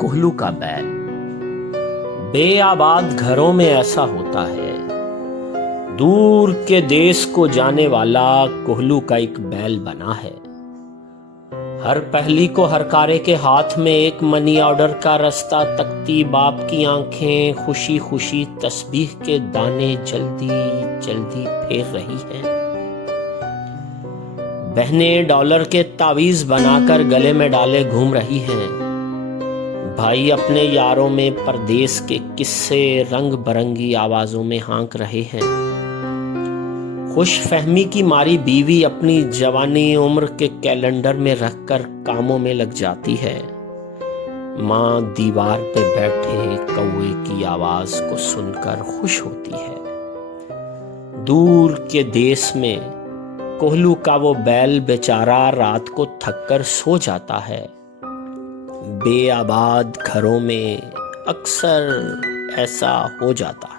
कोहलू का बैल। बेआबाद घरों में ऐसा होता है। दूर के देश को जाने वाला कोहलू का एक बैल बना है। हर पहली को हरकारे के हाथ में एक मनी ऑर्डर का रास्ता तकती बाप की आंखें खुशी खुशी तस्बीह के दाने जल्दी जल्दी फेर रही हैं। बहनें डॉलर के तावीज बनाकर गले में डाले घूम रही हैं। भाई अपने यारों में परदेश के किस्से रंग बरंगी आवाजों में हाँक रहे हैं। खुश फहमी की मारी बीवी अपनी जवानी उम्र के कैलेंडर में रखकर कामों में लग जाती है। माँ दीवार पे बैठे कौवे की आवाज को सुनकर खुश होती है। दूर के देश में कोहलू का वो बैल बेचारा रात को थककर सो जाता है। बेआबाद घरों में अक्सर ऐसा हो जाता है।